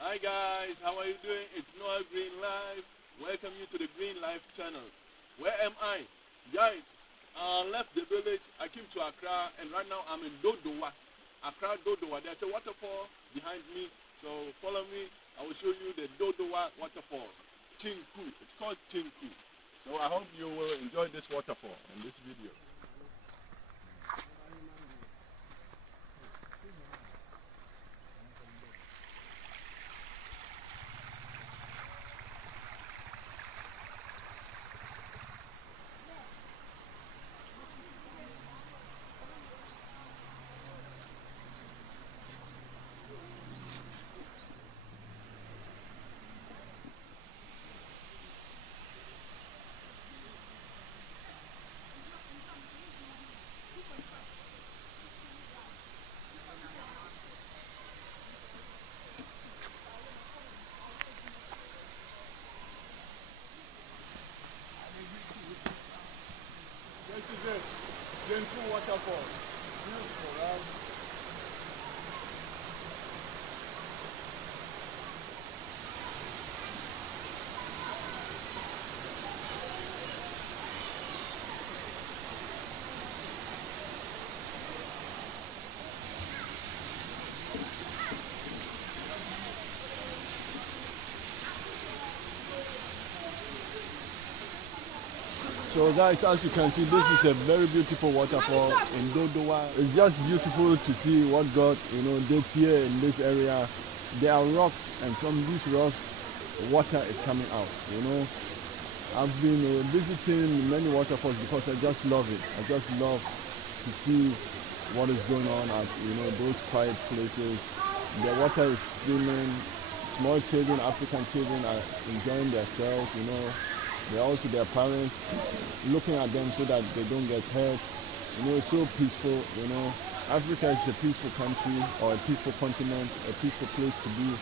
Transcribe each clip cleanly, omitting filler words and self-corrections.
Hi guys, how are you doing? It's Noah Green Life. Welcome you to the Green Life channel. Where am I? Guys, I left the village. I came to Accra and right now I'm in Dodowa. Accra, Dodowa. There's a waterfall behind me. So follow me. I will show you the Dodowa waterfall. Chinku. It's called Chinku. So I hope you will enjoy this waterfall in this video. This is it, Chinku Waterfall. Beautiful, right? So guys, as you can see, this is a very beautiful waterfall in Dodowa. It's just beautiful to see what God, did here in this area. There are rocks, and from these rocks, water is coming out. I've been visiting many waterfalls because I just love it. I just love to see what is going on at, those quiet places. The water is streaming. Small children, African children are enjoying themselves, They're also their parents looking at them so that they don't get hurt. It's so peaceful, Africa is a peaceful country or a peaceful continent, a peaceful place to be.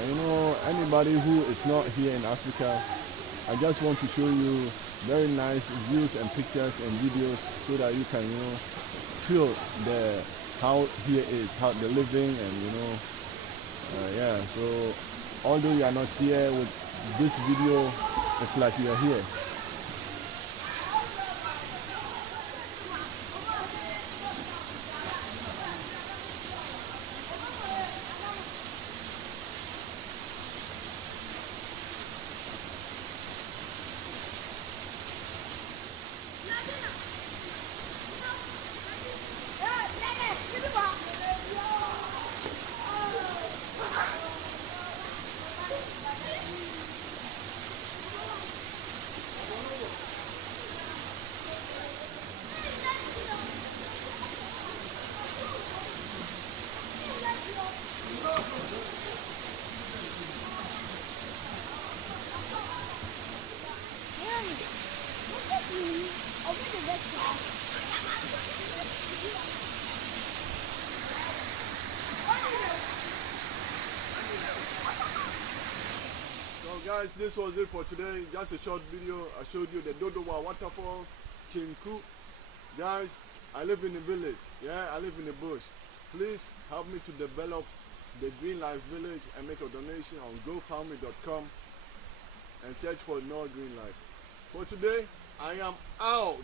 And anybody who is not here in Africa, I just want to show you very nice views and pictures and videos so that you can, feel how here is, how the living and, so although you are not here with this video, it's like you are here. So guys, this was it for today. Just a short video. I showed you the Dodowa waterfalls, Chinku. Guys, I live in the village. I live in the bush. Please help me to develop the Green Life Village and make a donation on GoFundMe.com and search for No Green Life. For today, I am out.